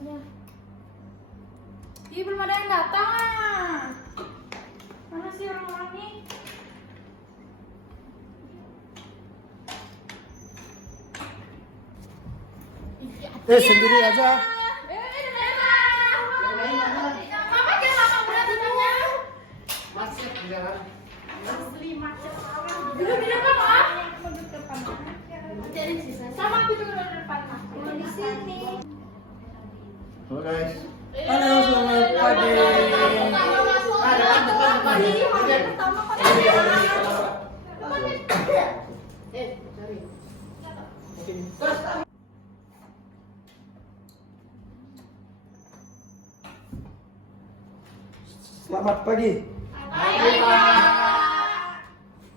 tugasnya. Ih, belum ada yang datang ah. Mana sih orang-orang nih? Sendiri aja. Mama jangan lama berat ditanya. Macet beneran. Asli macet. Duduk di depan ah. Duduk depan. Jadi sisa. Sama aku juga di depan mah. Di sini. Halo guys. Halo, selamat pagi. Selamat pagi.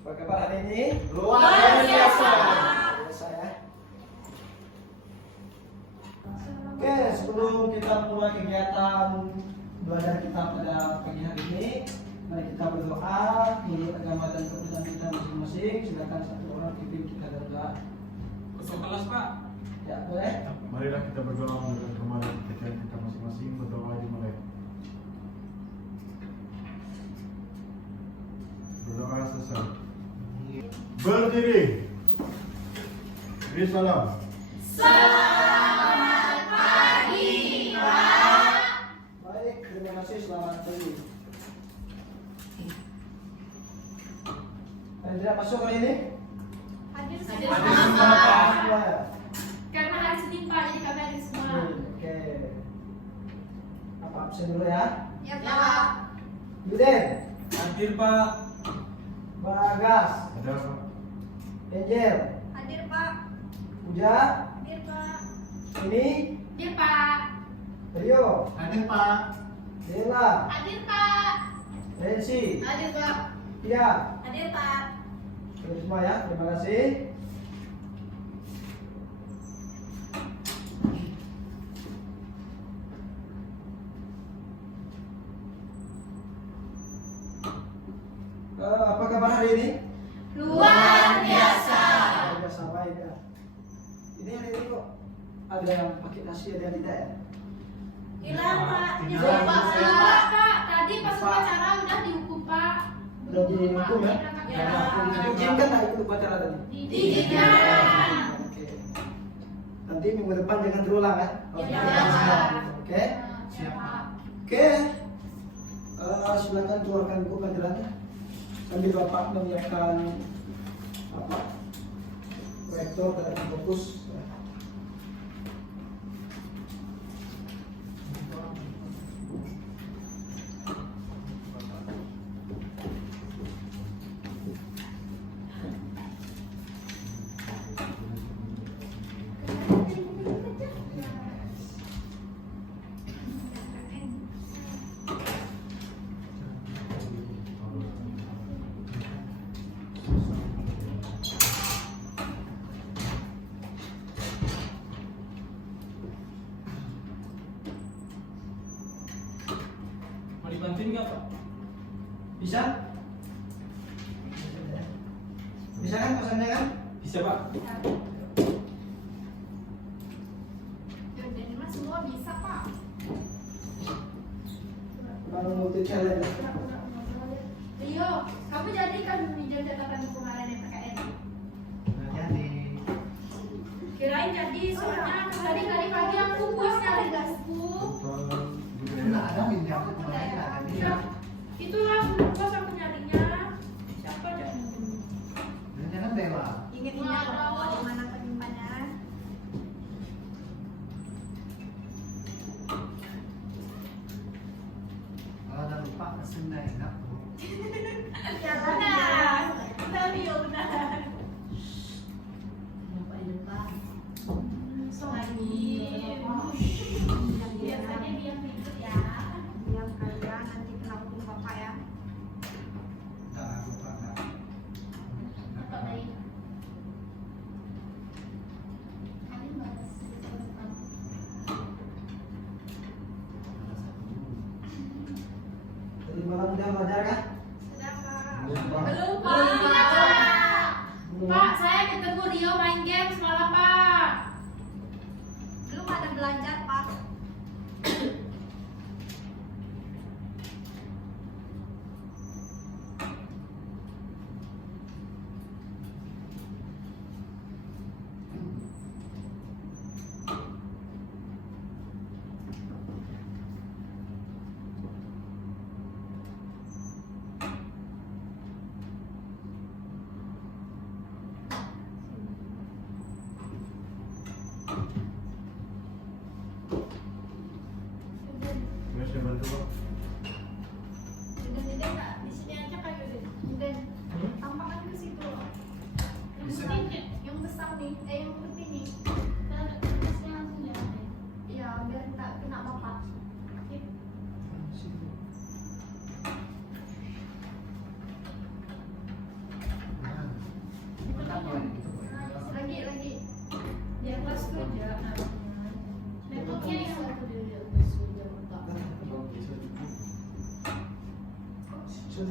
Apa kabar hari ini? Luar biasa. Biasa ya. Oke, sebelum kita mulai kegiatan belajar kita pada pagi hari ini, mari kita berdoa menurut agama dan kepercayaan kita masing-masing. Silakan satu orang pimpin kita berdoa. Masuk kelas, Pak. Ya, boleh? Marilah kita berdoa menurut agama dan kepercayaan kita masing-masing. Berdoa dimulai. Berdoa selesai. Berdiri. Beri salam. Baik, terima kasih. Selamat pagi. Ada tidak masuk hari ini? Hadir Semua ya? Karena hari Senin Pak, jadi kami hadir semua. Oke. Apa absen dulu ya? Ya Pak. Yuden, Hadir, Pak. Bagas, Ada apa? Angel, Hadir Pak. Puja, Hadir Pak. ini, Hadir Pak. Rio, Hadir Pak. Dela, Hadir Pak. Rensi, Hadir Pak. Tia. Hadir Pak. Terima semua ya, terima kasih. Apa kabar hari ini? Luar biasa. Luar biasa baik ya. Ini hari ini kok ada yang pakai nasi, ada yang tidak ya? Hilang Pak. Hilang. Lupa Pak. Tadi pas upacara udah dihukum Pak. Udah dihukum ya? Ya. Diizinkan tak ikut upacara tadi? Diizinkan. Oke. Nanti minggu depan jangan terulang ya? Ya. Oke. Siap Pak. Oke. Silakan keluarkan buku pelajarannya. Sambil Bapak menyiapkan apa? Proyektor dan fokus. Mau dibantuin nggak, Pak? Bisa? Bisa kan pesannya kan? Bisa, Pak. Jadi mas semua bisa Pak. Kalau multi challenge. Rio, kamu jadi kan menjadi catatan kemarin yang PKN. Kirain jadi soalnya tadi pagi aku puas nyari gasku. Ya, itulah puas aku nyarinya. Siapa jadi? Ingat-ingat kok di mana penyimpannya. Ya benar. Benar Rio benar. Soalnya biasanya dia ikut ya. Diam kalian nanti kena hukum bapak ya. Bapak baik. Kali balas. Jadi malam udah belajar kan? Sudah Pak. Belum, Belum Pak. Pak, saya ketemu Rio main game semalam Pak. Belum ada belajar pak.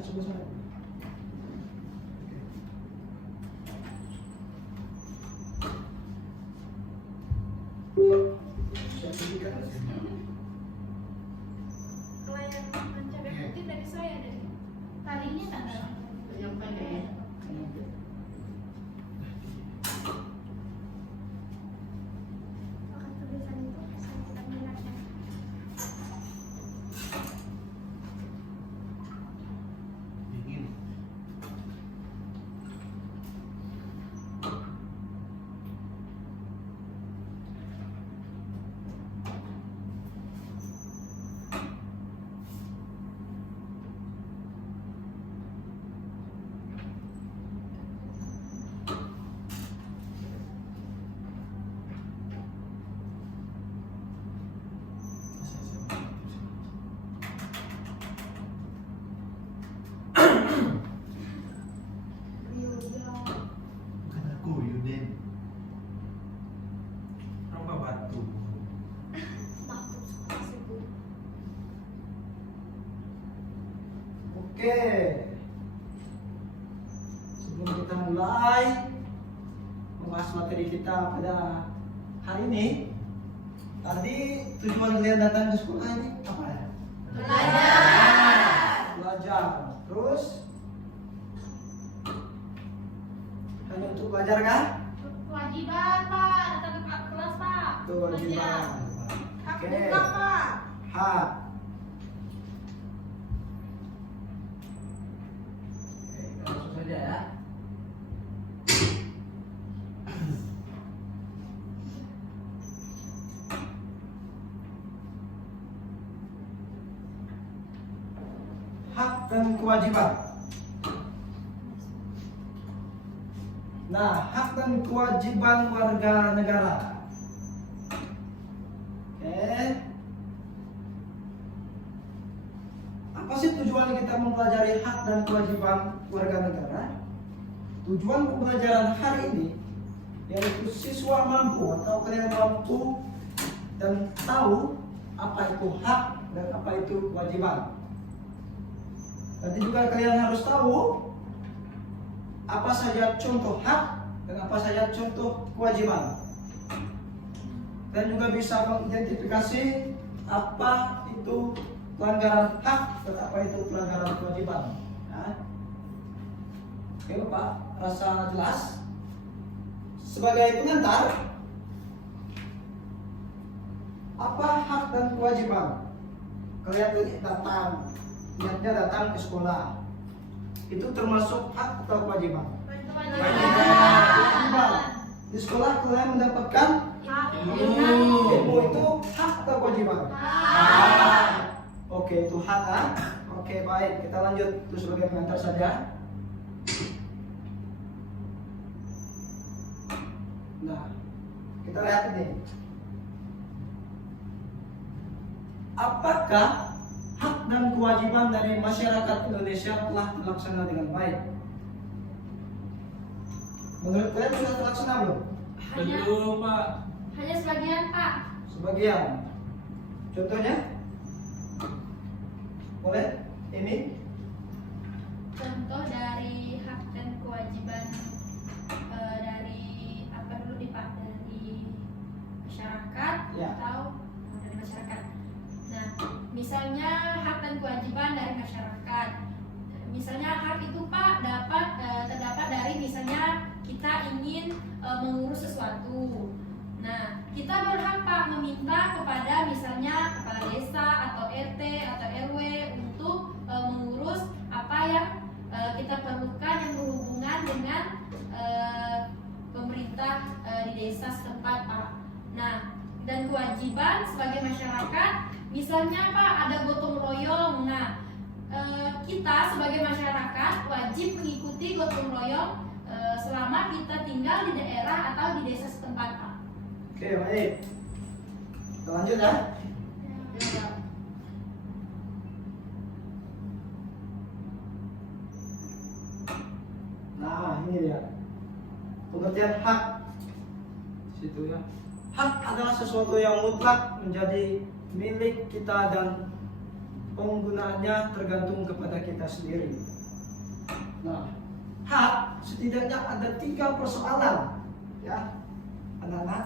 sebelah sana. Sertifikat. Pelayan cabai putih dari saya deh. Talinya tanda. Yang pendek. Pakai tulisan itu saya tidak minatnya. Dingin. Rio bilang Bukan aku, Yuden. Apa batu? maksud tersebut. Oke. Sebelum kita mulai membahas materi kita pada hari ini, tadi tujuan kalian datang ke sekolah ini apa ya? Belajar. Terus hanya untuk belajar kan? Kewajiban Pak, datang ke kelas Pak. Itu kewajiban. Hak Oke. mutlak, Pak. Hak. Oke, kita langsung saja ya. Hak dan kewajiban. Nah, hak dan kewajiban warga negara. Oke. Apa sih tujuan kita mempelajari hak dan kewajiban warga negara? Tujuan pembelajaran hari ini yaitu siswa mampu atau kalian mampu dan tahu apa itu hak dan apa itu kewajiban. Nanti juga kalian harus tahu apa saja contoh hak dan apa saja contoh kewajiban. Dan juga bisa mengidentifikasi apa itu pelanggaran hak dan apa itu pelanggaran kewajiban. Ya. Oke Bapak, rasa jelas? Sebagai pengantar, apa hak dan kewajiban? Kalian tuh datang, niatnya datang ke sekolah. Itu termasuk hak atau kewajiban? Kewajiban. Di sekolah kalian mendapatkan ilmu, itu hak atau kewajiban? Oke, itu hak kan? Oke, baik. Kita lanjut terus sebagai pengantar saja. Nah, kita lihat ini. Apakah hak dan kewajiban dari masyarakat Indonesia telah terlaksana dengan baik? Menurut kalian sudah terlaksana belum? Belum Pak. Hanya sebagian Pak. Sebagian. Contohnya? Boleh? Ini? Contoh dari hak dan kewajiban dari apa dulu nih Pak, dari masyarakat Ya. atau dari masyarakat. Nah, misalnya hak dan kewajiban dari masyarakat. Misalnya hak itu Pak terdapat dari misalnya kita ingin mengurus sesuatu. Nah, kita berhak Pak meminta kepada misalnya kepala desa atau RT atau RW untuk mengurus apa yang kita perlukan yang berhubungan dengan pemerintah di desa setempat Pak. Nah, dan kewajiban sebagai masyarakat, misalnya Pak ada gotong royong. Nah, kita sebagai masyarakat wajib mengikuti gotong royong selama kita tinggal di daerah atau di desa setempat Pak. Oke, baik. Kita lanjut ya. Nah, ini dia. Pengertian hak. Situ ya. Hak adalah sesuatu yang mutlak menjadi milik kita dan penggunaannya tergantung kepada kita sendiri. Nah, hak setidaknya ada 3 persoalan, ya, anak-anak.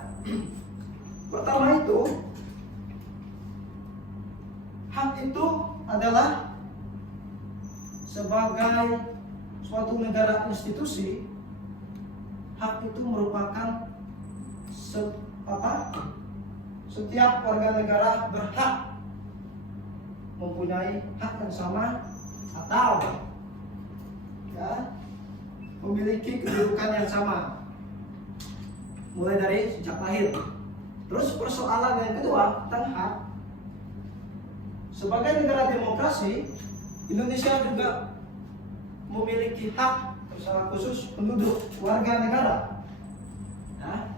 Pertama itu, hak itu adalah sebagai suatu negara institusi, hak itu merupakan setiap warga negara berhak mempunyai hak yang sama atau ya, memiliki kedudukan yang sama mulai dari sejak lahir. Terus persoalan yang kedua tentang hak, sebagai negara demokrasi, Indonesia juga memiliki hak secara khusus penduduk warga negara, ya,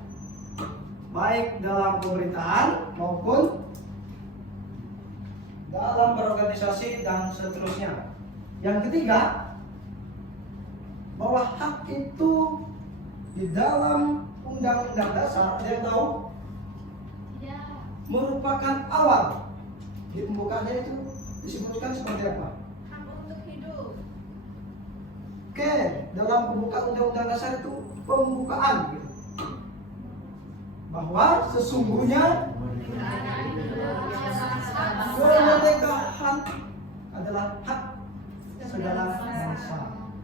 baik dalam pemerintahan maupun dalam berorganisasi dan seterusnya. Yang ketiga, bahwa hak itu di dalam Undang-Undang Dasar, dia tahu, merupakan awal. Di pembukaannya itu disebutkan seperti apa? Hak untuk hidup. Oke, dalam pembukaan Undang-Undang Dasar itu pembukaan gitu. Bahwa sesungguhnya kemerdekaan adalah hak segala bangsa.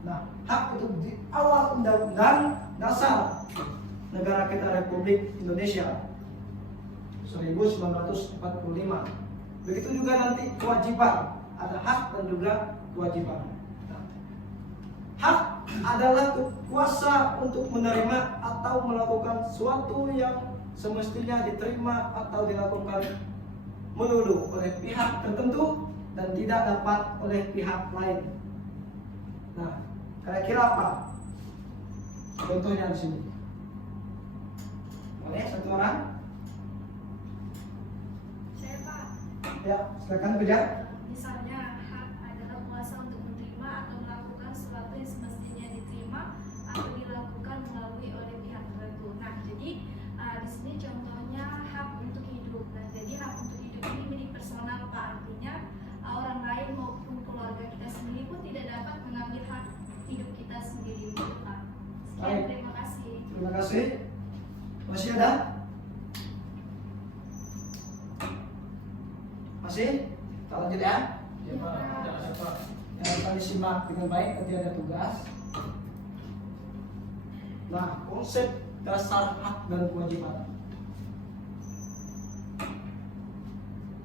Nah, hak itu di awal Undang-Undang Dasar negara kita Republik Indonesia 1945. Begitu juga nanti kewajiban, ada hak dan juga kewajiban. Nah, hak adalah kuasa untuk menerima atau melakukan sesuatu yang semestinya diterima atau dilakukan melulu oleh pihak tertentu dan tidak dapat oleh pihak lain. Nah, kira-kira apa? Contohnya di sini. Boleh satu orang? Saya Pak. Ya, silakan kerja. Misalnya hak adalah kuasa untuk menerima atau melakukan sesuatu yang semestinya diterima atau dilakukan melalui oleh pihak tertentu. Nah, jadi di sini contohnya hak untuk hidup. Nah, jadi hak untuk hidup ini milik personal Pak. Artinya orang lain maupun keluarga kita sendiri pun tidak dapat mengambil hak hidup kita sendiri, gitu, Pak. Sekian, Baik. terima kasih. Terima kasih. Masih ada? Masih? Kita lanjut ya. Ya Pak, ada Pak. Yang kali simak dengan baik, nanti ada tugas. Nah, konsep dasar hak dan kewajiban.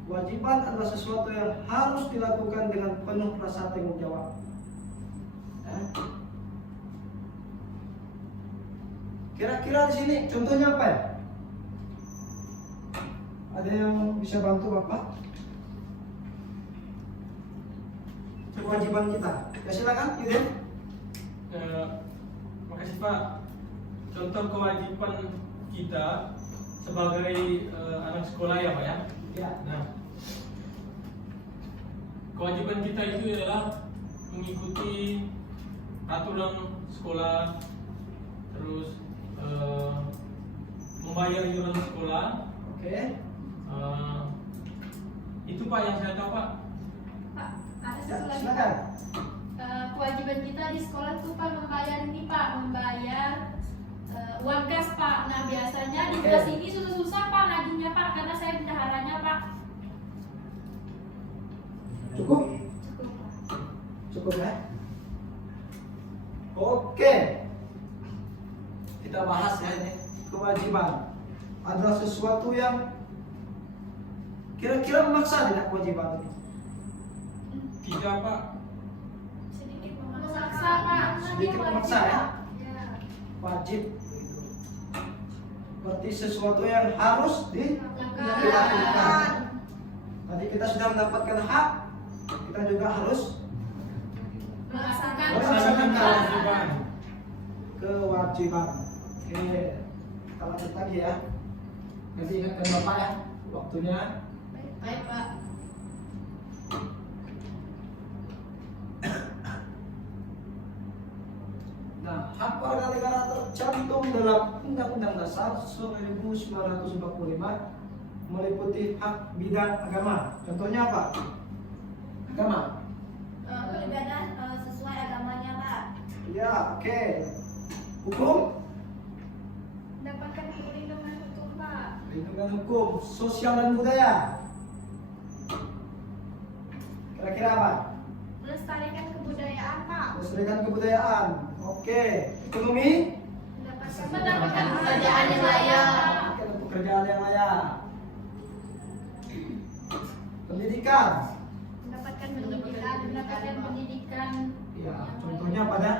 Kewajiban adalah sesuatu yang harus dilakukan dengan penuh rasa tanggung jawab. Kira-kira di sini contohnya apa ya? Ada yang bisa bantu Bapak? Kewajiban kita. Ya silakan, Yudin. Makasih Pak. Contoh kewajiban kita sebagai anak sekolah ya Pak ya. Ya. Nah, kewajiban kita itu adalah mengikuti aturan sekolah, terus membayar iuran sekolah. Oke. Itu Pak yang saya tahu Pak. Pak, ada Ya, satu lagi silakan. Pak. Kewajiban kita di sekolah tuh Pak membayar ini Pak, membayar uang gas Pak. Nah biasanya di kelas ini susah-susah Pak nagihnya Pak, karena saya bendaharanya Pak. Cukup? Cukup Pak. Cukup ya? Oke. Kita bahas ya ini. Kewajiban adalah sesuatu yang kira-kira memaksa tidak kewajiban itu? Tidak Pak. Sedikit Memaksa Pak. Sedikit memaksa ya? Ya. Wajib gitu. Berarti sesuatu yang harus dilakukan. Tadi kita sudah mendapatkan hak, kita juga harus Melaksanakan Melaksanakan kewajiban. kewajiban. Oke, kita lanjut lagi ya. Nanti ingatkan Bapak ya, waktunya. Baik Pak. Nah, hak warga negara tercantum dalam Undang-Undang Dasar 1945 meliputi hak bidang agama. Contohnya apa? Agama. Beribadah sesuai agamanya, Pak. Ya, oke. Hukum. Mendapatkan perlindungan hukum, Pak. Perlindungan hukum, sosial dan budaya. Kira-kira apa? Melestarikan kebudayaan, Pak. Melestarikan kebudayaan. Oke. Ekonomi. Mendapatkan pekerjaan yang layak. Mendapatkan pekerjaan yang layak. Pendidikan. Mendapatkan Mendapatkan pendidikan. Ya, contohnya pada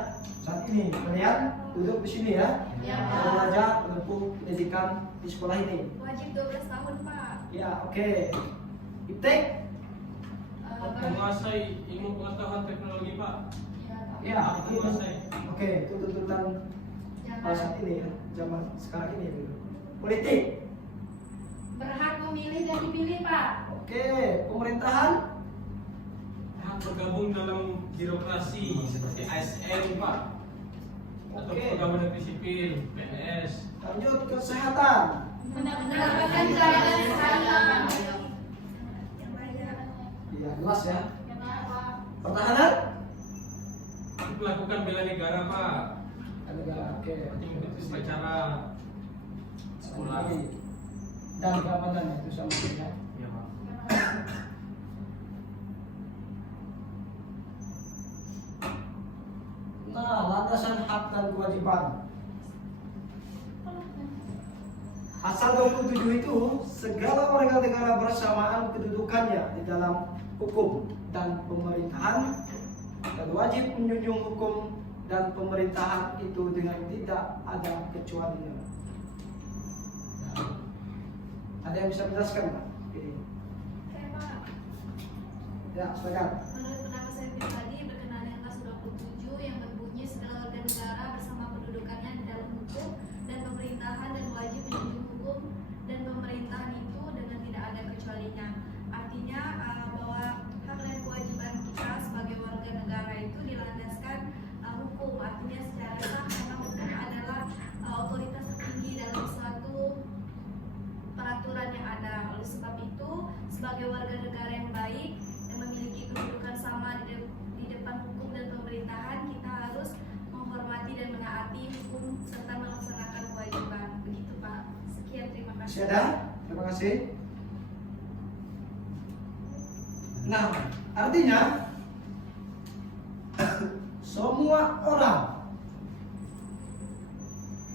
saat ini kalian duduk di sini ya. Ya, Kita Pak. belajar menempuh pendidikan di sekolah ini. Wajib 12 tahun, Pak. Ya, oke. Iptek. Menguasai ilmu pengetahuan teknologi Pak. Ya, itu. Menguasai. Oke, itu tuntutan pada saat ini ya, zaman sekarang ini. Gitu. Politik. Berhak memilih dan dipilih, Pak. Oke, pemerintahan. Hak bergabung dalam birokrasi seperti ASN Pak. Atau Oke. pegawai negeri sipil, PNS. Lanjut kesehatan. Mendapatkan pelayanan kesehatan. Yang layak. Iya, jelas ya. Pertahanan. Melakukan bela negara Pak. Ada, oke. Seperti mengikuti upacara sekolah. Dan keamanan itu sama ya. Iya Pak. Nah, landasan hak dan kewajiban. Pasal 27 itu segala warga negara bersamaan kedudukannya di dalam hukum dan pemerintahan dan wajib menjunjung hukum dan pemerintahan itu dengan tidak ada kecualinya. Nah, ada yang bisa menjelaskan Pak? Ini. Oke, Pak. Ya, silakan. Menurut pendapat saya pribadi berkenaan dengan pasal 27 yang berbunyi segala warga negara bersama kedudukannya di dalam hukum dan pemerintahan dan wajib menjunjung hukum dan pemerintahan itu dengan tidak ada kecualinya. Artinya bahwa hak dan kewajiban kita sebagai warga negara itu dilandaskan hukum. Artinya secara sah karena hukum adalah otoritas tertinggi dalam suatu peraturan yang ada. Oleh sebab itu, sebagai warga negara yang baik yang memiliki kedudukan sama di depan hukum dan pemerintahan, kita harus menghormati dan menaati hukum serta melaksanakan kewajiban. Begitu, Pak. Sekian, terima Masih kasih. ada? Terima kasih. Nah, artinya semua orang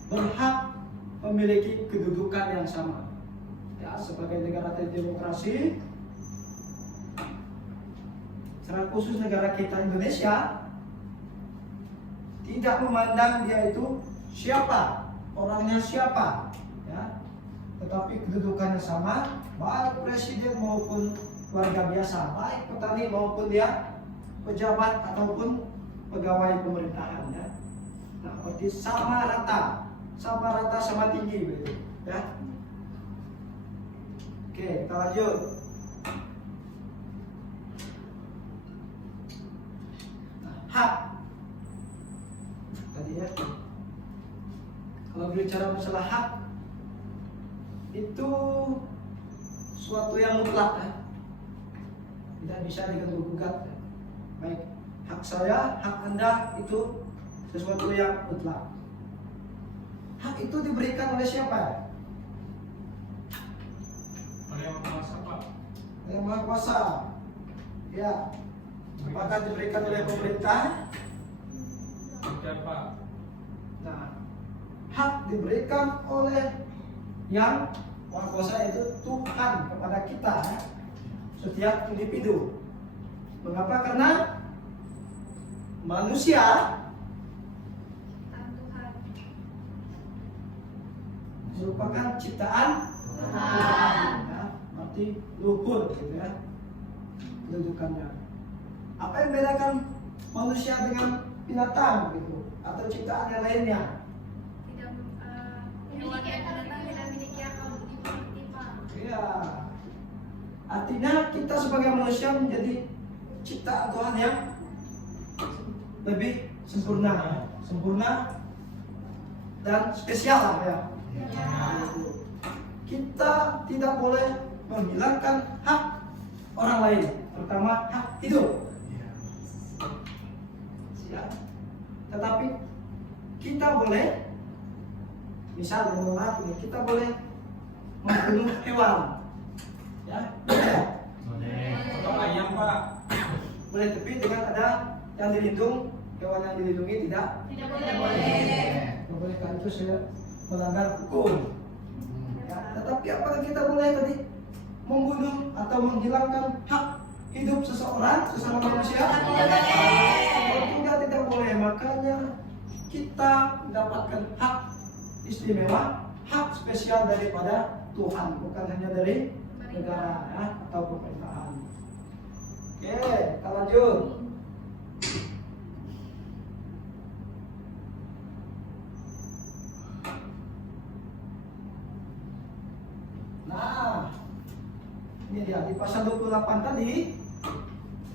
berhak memiliki kedudukan yang sama. Ya, sebagai negara demokrasi, secara khusus negara kita Indonesia tidak memandang dia itu siapa, orangnya siapa, ya, tetapi kedudukannya sama, baik presiden maupun warga biasa, baik petani maupun dia pejabat ataupun pegawai pemerintahan, ya. Nah, berarti sama rata, sama tinggi, begitu, ya. Oke, kita lanjut. Nah, hak tadi ya. Kalau berbicara masalah hak itu suatu yang mutlak ya. Tidak bisa diganggu gugat ya. Baik hak saya, hak Anda itu sesuatu yang mutlak. Hak itu diberikan oleh siapa ya? Oleh yang kuasa Pak. Yang Maha Kuasa. Ya. Apakah diberikan oleh pemerintah? Tidak Pak. Nah, hak diberikan oleh yang Maha Kuasa itu Tuhan kepada kita, ya. Setiap individu. Mengapa? Karena manusia Tuhan. merupakan ciptaan Tuhan, ya. Berarti luhur gitu ya kedudukannya. Apa yang membedakan manusia dengan binatang gitu atau ciptaan yang lainnya? Tidak hewan dan binatang tidak memiliki akal budi pekerti, Pak. Ya, artinya kita sebagai manusia menjadi ciptaan Tuhan yang lebih sempurna dan spesial lah ya. Kita tidak boleh menghilangkan hak orang lain, terutama hak hidup. Iya. Ya. Tetapi kita boleh, misalnya mohon maaf ini, kita boleh membunuh hewan. Ya, Boleh. Potong ayam Pak. boleh, tapi dengan ada yang dilindung, hewan yang dilindungi tidak Tidak Tidak boleh. Tidak boleh, kan itu saya melanggar hukum. Ya, tetapi apakah kita boleh tadi membunuh atau menghilangkan hak hidup seseorang, sesama manusia? Tidak boleh. Kalau tidak boleh, makanya kita mendapatkan hak istimewa, hak spesial daripada Tuhan, bukan hanya dari negara ya, atau pemerintahan. Oke, kita lanjut. Nah, ini dia di pasal 28 tadi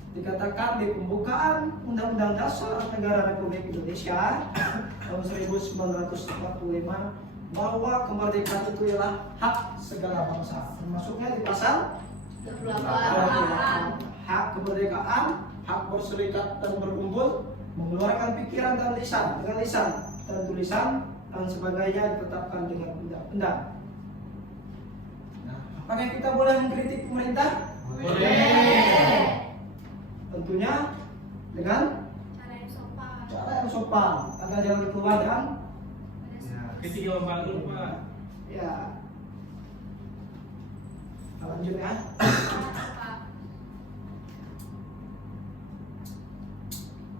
dikatakan di pembukaan Undang-Undang Dasar Negara Republik Indonesia tahun 1945 bahwa kemerdekaan itu ialah hak segala bangsa. Termasuknya di pasal 28. Hak kemerdekaan, hak berserikat dan berkumpul, mengeluarkan pikiran dan lisan dengan lisan dan tulisan dan sebagainya ditetapkan dengan undang-undang. Nah, apakah kita boleh mengkritik pemerintah? Boleh. Tentunya dengan Cara yang sopan. cara yang sopan, agar jangan keluar dan Iya. Kritik yang membangun Pak. ya. Kita lanjut ya. Pak.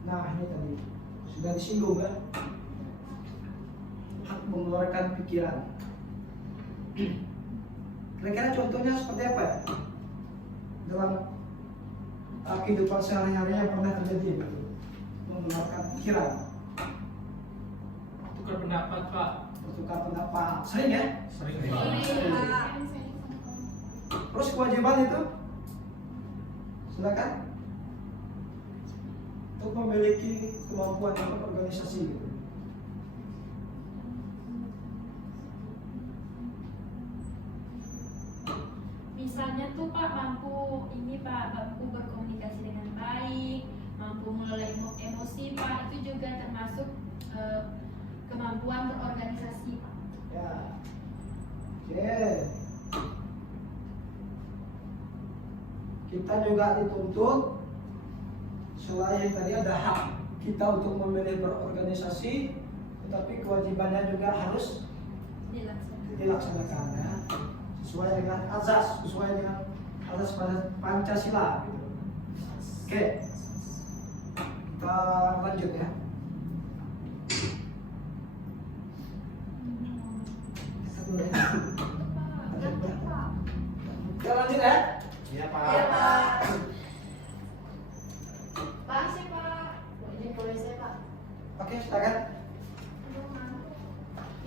Nah, ini tadi sudah disinggung kan? Hak mengeluarkan pikiran. Kira-kira contohnya seperti apa ya? Dalam kehidupan sehari-hari yang pernah terjadi, mengeluarkan pikiran, Tukar pendapat Pak. bertukar pendapat, sering ya? Sering Ini, Pak. Pak. Terus kewajiban itu, silakan, untuk memiliki kemampuan berorganisasi. Misalnya tuh Pak mampu ini Pak, mampu berkomunikasi dengan baik, mampu mengelola emosi Pak, itu juga termasuk kemampuan berorganisasi Pak. Ya, oke. Kita juga dituntut selain tadi ada hak kita untuk memilih berorganisasi, tetapi kewajibannya juga harus dilaksanakan ya. Sesuai dengan azas, sesuai dengan azas pada Pancasila gitu. Oke. Kita lanjut ya. Kita dulu ya. Lanjut, Pak. Kita lanjut ya. Iya, Pak. Iya, Pak. Pak sih Pak, ini boleh saya Pak. Oke, silakan.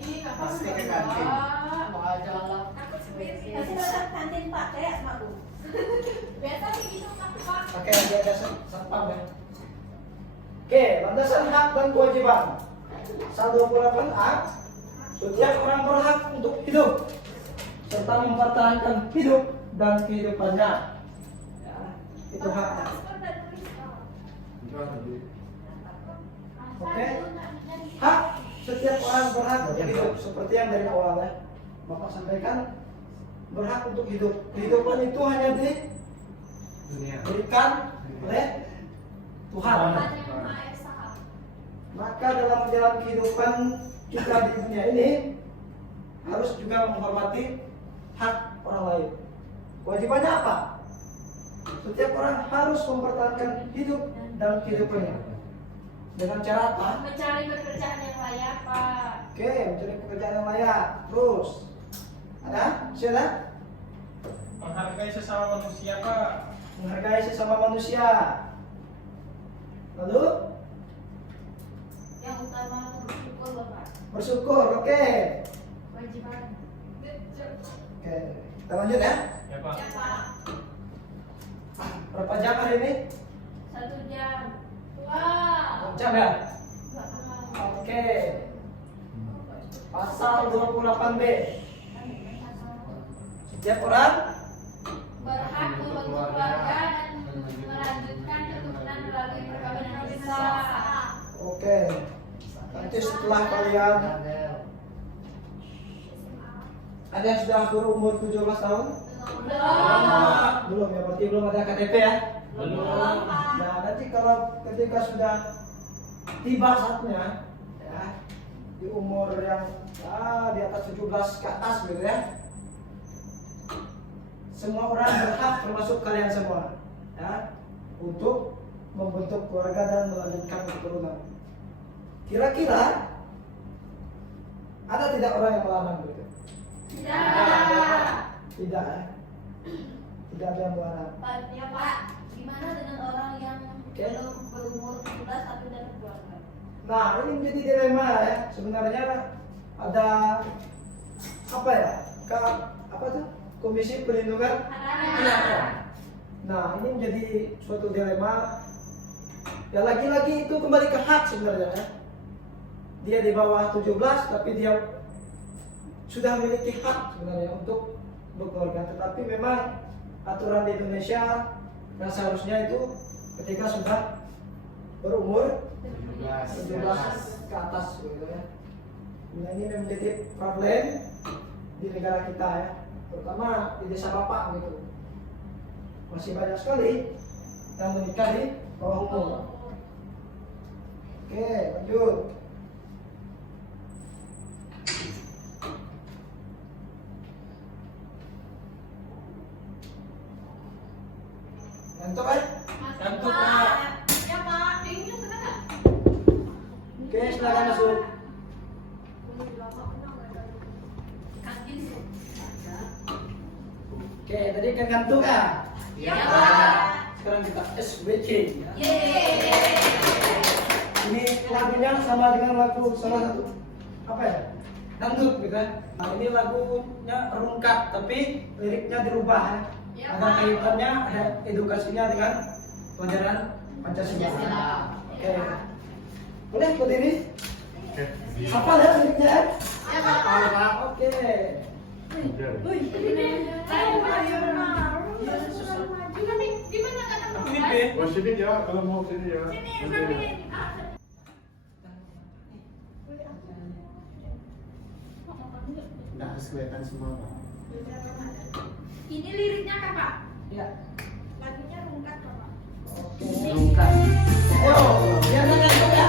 Ini nggak Pasti apa-apa ke kantin. Pak, mau aja lah. Aku sendiri. Pasti datang kantin Pak, kayak sama aku. Biasa begitu Pak. Oke, dia ada satpam ya. Oke, landasan hak dan kewajiban. Pasal 28A, setiap orang berhak untuk hidup serta mempertahankan hidup dan kehidupannya. Ya, itu haknya. Oke, hak setiap orang berhak untuk hidup seperti yang dari awal ya Bapak sampaikan, berhak untuk hidup. Kehidupan itu hanya Dunia. diberikan oleh Tuhan. Maka dalam menjalani kehidupan kita di dunia ini harus juga menghormati hak orang lain. Kewajibannya apa? Setiap orang harus mempertahankan hidup dan kehidupannya. Dengan cara apa? Mencari pekerjaan yang layak Pak. Oke, mencari pekerjaan yang layak. Terus ada? Siapa? Menghargai sesama manusia Pak. Menghargai sesama manusia. Lalu Yang utama bersyukur Bapak. bersyukur. Oke. Kewajiban. Oke, kita lanjut ya. Ya Pak. Ya Pak. Berapa jam hari ini? 1 jam. Wow. 1 jam ya? Wow. Oke. Pasal 28B. Setiap orang Berhak membentuk keluarga Nanti setelah kalian ada yang sudah berumur 17 tahun? Belum ya, berarti belum ada KTP ya? Belum. Nah, nanti kalau ketika sudah tiba saatnya ya, di umur yang di atas 17 ke atas gitu ya, semua orang berhak termasuk kalian semua ya, untuk membentuk keluarga dan melanjutkan keturunan. Kira-kira ada tidak orang yang melarang gitu? Tidak ya? Tidak ada yang melarang. Ya Pak, gimana dengan orang yang Oke. belum berumur 17 tapi udah berkeluarga? Nah, ini menjadi dilema ya. Sebenarnya ada apa ya? Apa tuh? Komisi Perlindungan Anak. Nah, ini menjadi suatu dilema. Ya lagi-lagi itu kembali ke hak sebenarnya ya. Dia di bawah 17 tapi dia sudah memiliki hak sebenarnya untuk berkeluarga. Tetapi memang aturan di Indonesia yang seharusnya itu ketika sudah berumur 17 ke atas gitu ya. Nah, ini menjadi problem di negara kita ya, terutama di desa Bapak gitu. Masih banyak sekali yang menikah di bawah umur. Oke, lanjut. Ngantuk kan? Ngantuk, Pak. Ya Pak, ini sudah nggak? Oke, silakan masuk. Oke, tadi kan ngantuk ya? Iya Pak. Sekarang kita SBC ya. Yeay. Ini lagunya sama dengan lagu salah satu apa ya? Dangdut gitu kan. Nah, ini lagunya rungkat tapi liriknya dirubah ya. Ya, Ada Pak. kaitannya, ada edukasinya dengan pelajaran Pancasila. Oke. Boleh berdiri? Oke. Hafal ya liriknya ya? Ya Pak. Oke. Tapi gimana nggak Tapi nemu? ini P. Oh sini ya, kalau mau sini ya. Sini, Sini. Rapi. Udah harus kelihatan semua Pak. Ini liriknya kan Pak? Ya. Lagunya rungkat Pak. Oke. Rungkat. Ayo, biar ngantuk ya.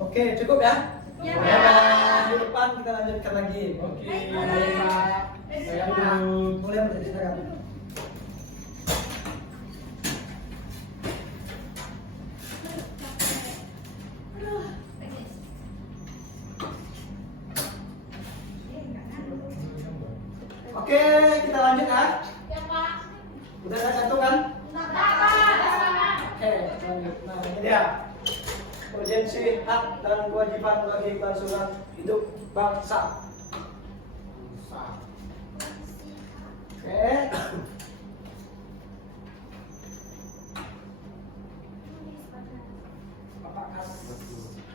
Oke, cukup ya? Ya, Ya, Pak. minggu depan kita lanjutkan lagi. Oke. Baik, Pak. Saya mulai menceritakan. Oke, kita lanjut ya. Ya Pak. Udah ada kantung kan? Enggak Pak. Nah, ini dia. Urgensi hak dan kewajiban bagi kelangsungan hidup bangsa. Oke. Bapak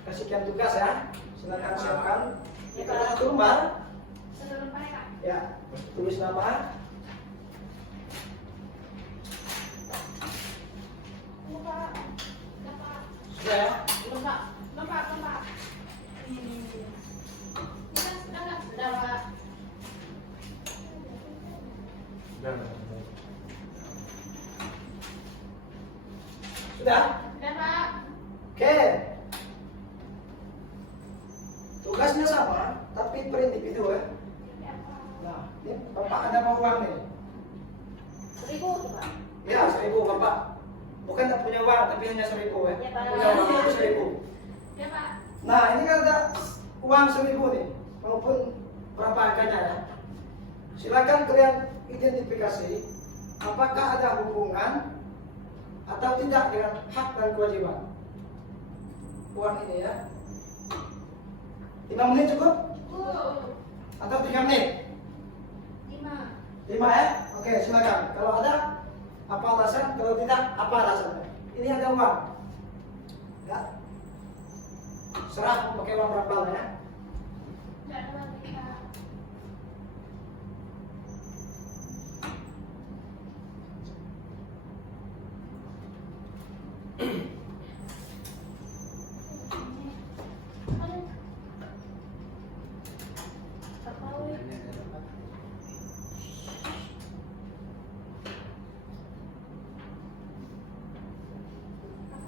kasihkan tugas ya. Silakan siapkan. Kita ada satu lembar. Satu lembar ya Kak? Ya, tulis nama. Bapak, Bapak, Sudah ya. Bapak, Bapak, Bapak. Ini kan sudah nggak? Sudah Pak. Dan Sudah? Sudah Pak. Oke. Tugasnya sama, tapi per individu ya. Ya Pak. Nah, ini Bapak ada mau uang nih. 1.000 tuh Pak. Ya, 1.000 Bapak. Bukan tak punya uang, tapi hanya 1.000 ya. Ya, Pak. Punya uang itu 1.000. Ya Pak. Nah, ini kan ada uang 1.000 nih, maupun berapa angkanya ya. Silakan kalian identifikasi apakah ada hubungan atau tidak dengan hak dan kewajiban uang ini ya. 5 menit cukup? Atau 3 menit? 5. 5 ya? Oke, silakan. Kalau ada apa alasan? Kalau tidak, apa alasannya? Ini ada uang. Ya. Serah pakai uang berapa ya? Tidak ada lagi Pak. Apa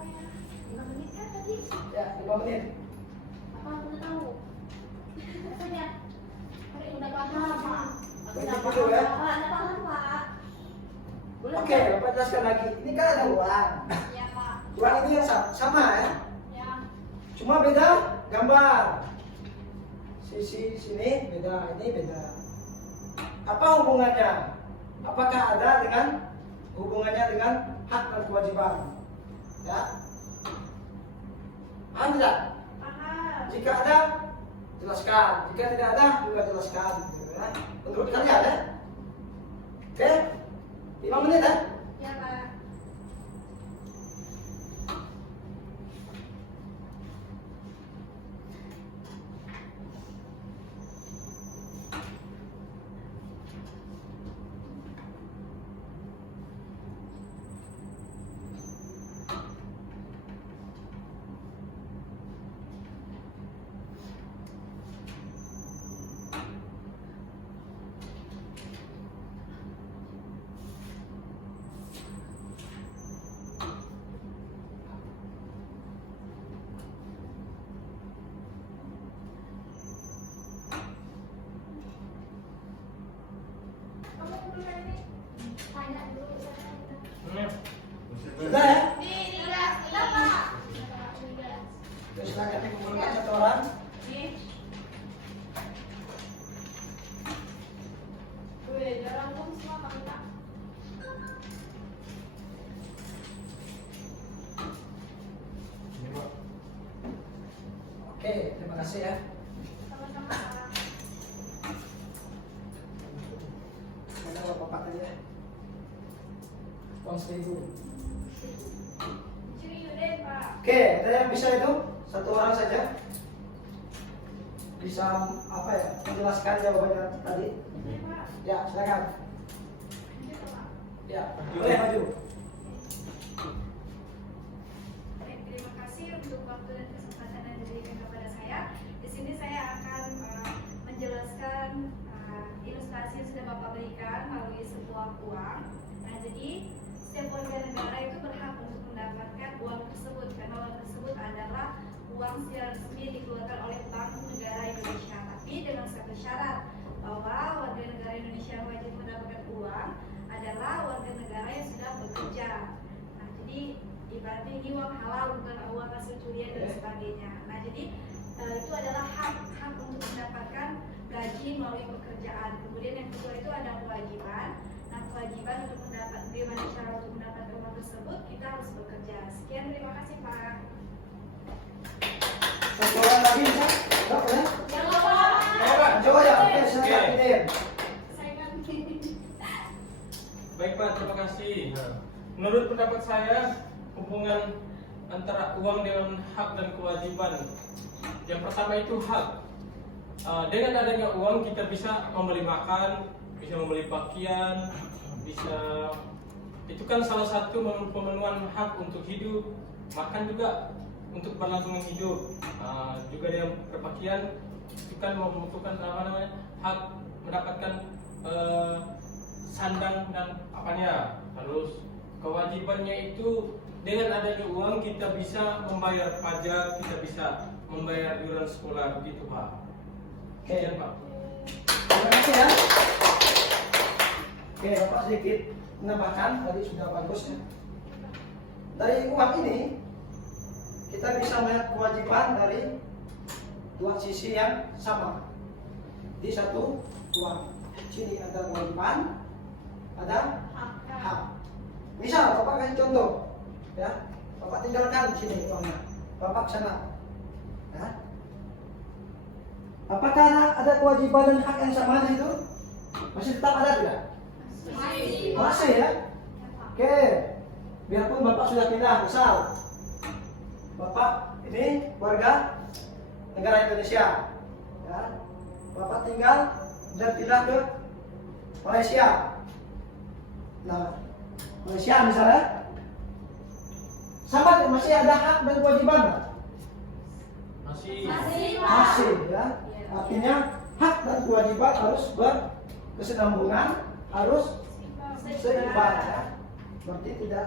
ya? 5 menit kan tadi? Ya, 5 menit. Apa udah tahu? Rasanya. Hari udah paham Pak. Begitu ya. Pak, ada paham Pak. Boleh Oke, Bapak jelaskan lagi. Ini kan ada uang. Ya Pak. Uang ini yang sama ya. Ya. Cuma beda gambar. Sisi sini beda, ini beda. Apa hubungannya? Apakah ada dengan hubungannya dengan hak dan kewajiban? Ya. Paham tidak? Paham. Jika ada, jelaskan. Jika tidak ada, juga jelaskan. Gitu ya. Menurut kalian ya. Oke? 5 menit ya. Ya Pak. Kamu dulu ini tanya dulu saya. Sudah ya? Ini enggak, Pak. Terus silakan dikumpulkan satu orang. Nih. Wih, jarang dong semua Pak Kita. ini Pak. Oke, terima kasih ya. Sama-sama Pak. Mana Bapak tadi ya? Uang 1.000. Ciri deh Pak. Oke, ada yang bisa itu? Satu orang saja. Bisa apa ya? Menjelaskan jawabannya tadi. Ini Pak. Ya, silakan. Ini Pak. Ya, boleh maju. Baik, terima kasih untuk waktu dan kesempatan yang diberikan kepada saya. Di sini saya akan menjelaskan ilustrasi yang sudah Bapak berikan melalui sebuah uang. Nah, jadi setiap warga negara itu berhak untuk mendapatkan uang tersebut karena uang tersebut adalah uang secara resmi dikeluarkan oleh Bank Negara Indonesia. Tapi dengan satu syarat bahwa warga negara Indonesia yang wajib mendapatkan uang adalah warga negara yang sudah bekerja. Nah, jadi ibaratnya ini uang halal bukan uang hasil curian dan sebagainya. Nah, jadi itu adalah hak untuk mendapatkan gaji melalui pekerjaan. Kemudian yang kedua itu ada kewajiban. Nah, kewajiban untuk mendapat bagaimana cara untuk mendapatkan uang tersebut kita harus bekerja. Sekian, terima kasih Pak. Satu orang lagi bisa? Enggak, udah? Jangan lupa. Coba ya, oke, silakan Idin. Saya kan Baik Pak, terima kasih. Menurut pendapat saya, hubungan antara uang dengan hak dan kewajiban. Yang pertama itu hak. Dengan adanya uang kita bisa membeli makan, bisa membeli pakaian, bisa itu kan salah satu pemenuhan hak untuk hidup, makan juga untuk berlangsungan hidup. Juga dengan berpakaian itu kan membutuhkan hak mendapatkan sandang dan apanya. Terus kewajibannya itu dengan adanya uang kita bisa membayar pajak, kita bisa membayar iuran sekolah, begitu Pak. Oke. Sekian, Pak. Terima kasih ya. Oke, Bapak sedikit menambahkan, tadi sudah bagus ya. Dari uang ini, kita bisa melihat kewajiban dari dua sisi yang sama. Di satu uang, sini ada kewajiban, ada hak. Misal, Bapak kasih contoh, ya. Bapak tinggalkan di sini uangnya, Bapak sana. Ya. Apakah ada kewajiban dan hak yang sama di situ? Masih tetap ada tidak? Masih ya? Oke. Biarpun Bapak sudah pindah, misal Bapak ini warga negara Indonesia, ya. Bapak tinggal dan pindah ke Malaysia. Nah, Malaysia misalnya, sama masih ada hak dan kewajiban nggak? Masih ya. Artinya hak dan kewajiban harus berkesinambungan, harus seimbang ya. Berarti tidak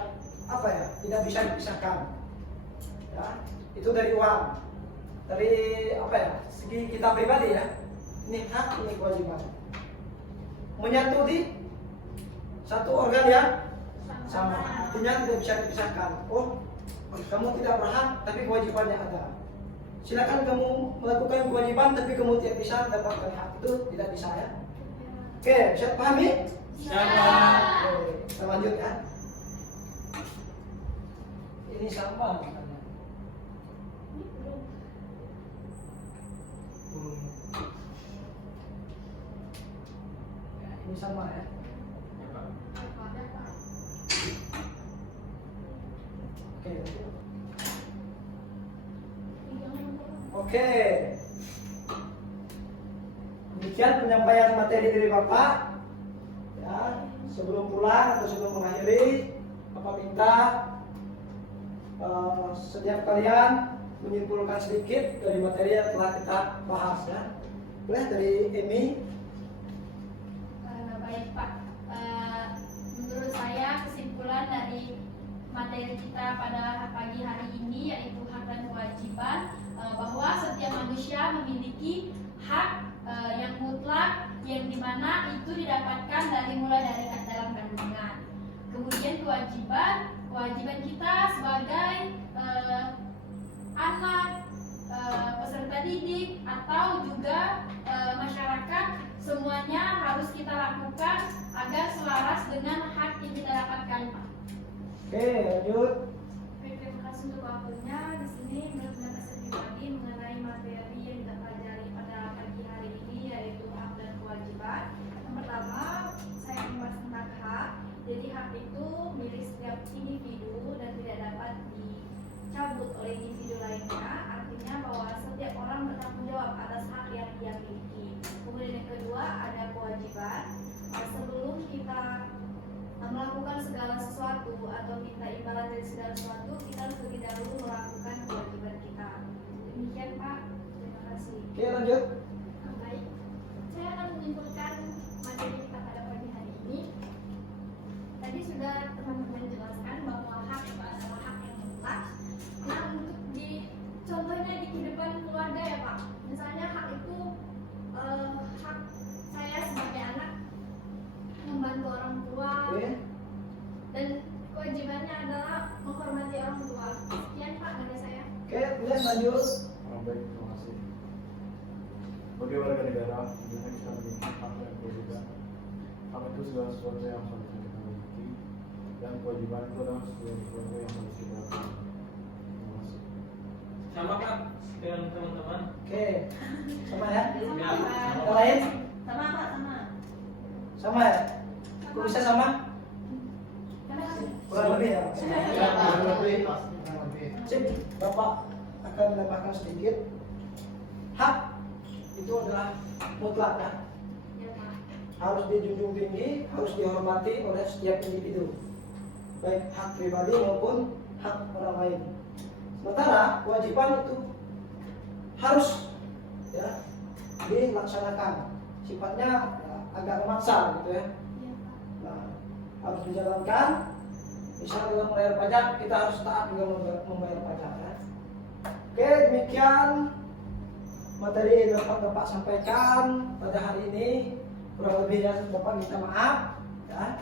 apa ya, tidak bisa dipisahkan. Ya, itu dari uang. Dari apa ya? Segi kita pribadi ya. Ini hak, ini kewajiban. Menyatu di satu organ yang sama. Artinya tidak bisa dipisahkan. Oh, kamu tidak berhak, tapi kewajibannya ada. Silakan kamu melakukan kewajiban, tapi kamu tidak bisa mendapatkan hak, itu tidak bisa ya. Oke, bisa pahami? Oke, kita lanjut ya. Ini sama katanya. Ya, ini sama ya. Ya, Pak. Oke. Oke. Demikian penyampaian materi dari Bapak. Ya, sebelum pulang atau sebelum mengakhiri, Bapak minta setiap kalian menyimpulkan sedikit dari materi yang telah kita bahas ya. Boleh dari Emi? Baik Pak, menurut saya kesimpulan dari materi kita pada pagi hari ini yaitu hak dan kewajiban, bahwa setiap manusia memiliki hak yang mutlak yang dimana itu didapatkan mulai dari dalam kandungan. Kemudian kewajiban kita sebagai anak, peserta didik atau juga masyarakat, semuanya harus kita lakukan agar selaras dengan hak yang kita dapatkan, Pak. Oke, lanjut. Baik, terima kasih untuk waktunya. Di sini menurut pendapat saya pribadi mengenai materi yang kita pelajari pada pagi hari ini yaitu hak dan kewajiban. Yang pertama, saya membahas tentang hak. Jadi hak itu milik setiap individu dan tidak dapat dicabut oleh individu lainnya. Artinya bahwa setiap orang bertanggung jawab atas hak yang dia miliki. Kemudian yang kedua ada kewajiban. Sebelum kita melakukan segala sesuatu atau minta imbalan dari segala sesuatu, kita harus terlebih dahulu melakukan kewajiban kita. Demikian Pak, terima kasih. Oke, lanjut. Baik, saya akan menyimpulkan materi kita pada pagi hari ini. Tadi sudah teman-teman jelaskan bahwa hak itu adalah hak yang mutlak. Nah, untuk contohnya di kehidupan keluarga ya Pak. Misalnya hak itu hak saya sebagai anak membantu orang tua, Oke. dan kewajibannya adalah menghormati orang tua. Sekian Pak dari saya. Oke, kemudian lanjut. Baik, terima kasih. Sebagai warga negara, tentunya kita memiliki hak dan kewajiban. Hak itu segala sesuatu yang harus kita miliki. Dan kewajiban itu adalah sesuatu yang harus kita lakukan. Sama Pak dengan teman-teman. Oke, sama ya? Ya. Yang lain? Sama Pak, sama. Sama ya? Kok bisa sama? Kurang lebih ya? Ya, kurang lebih. Kurang lebih. Sip, Bapak akan menambahkan sedikit. Hak itu adalah mutlak ya. Harus dijunjung tinggi, harus dihormati oleh setiap individu, baik hak pribadi maupun hak orang lain. Sementara kewajiban itu harus ya dilaksanakan, sifatnya ya, agak memaksa gitu ya. Nah, harus dijalankan. Misalnya dalam membayar pajak, kita harus taat dalam membayar pajak ya. Oke, demikian materi yang dapat Bapak sampaikan pada hari ini. Kurang lebihnya Bapak minta maaf ya.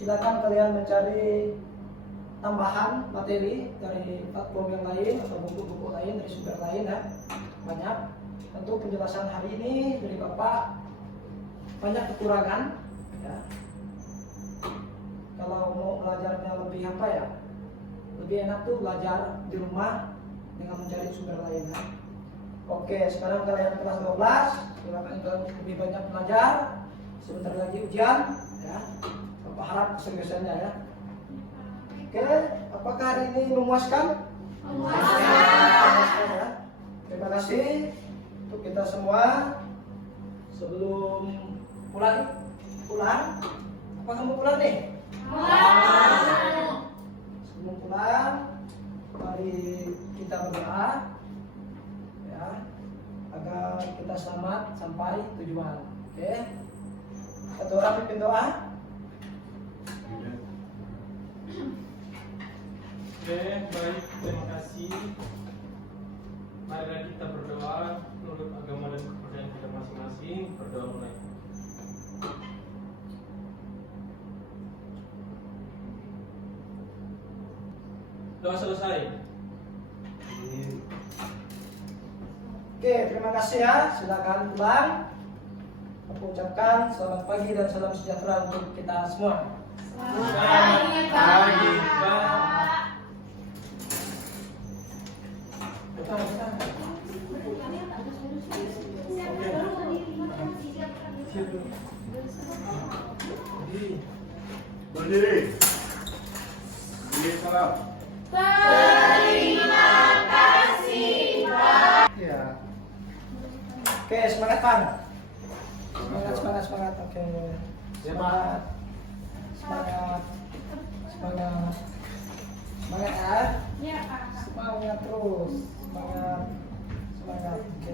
Silakan kalian mencari tambahan materi dari platform yang lain atau buku-buku lain dari sumber lain ya. Banyak. Tentu penjelasan hari ini dari Bapak banyak kekurangan ya. Kalau mau belajarnya lebih apa ya, lebih enak tuh belajar di rumah dengan mencari sumber lain ya. Oke, sekarang kalian kelas 12, silakan lebih banyak belajar. Sebentar lagi ujian ya. Bapak harap keseriusannya ya. Oke, apakah hari ini memuaskan? Memuaskan ya. Terima kasih untuk kita semua. Sebelum pulang, apa kamu pulang nih? Sebelum pulang, mari kita berdoa ya, agar kita selamat sampai tujuan. Oke, satu orang pimpin doa. Oke, baik, terima kasih. Marilah kita berdoa menurut agama dan kepercayaan kita masing-masing. Berdoa mulai. Doa selesai. Oke, terima kasih ya. Silakan pulang. Aku ucapkan selamat pagi dan salam sejahtera untuk kita semua. Selamat pagi, Pak. Berdiri. Berdiri salam. Ya. Oke, semangat Pan. Semangat. Oke. Semangat. Semangat ya. Ya, Pak. Semangat terus. Semangat. Oke.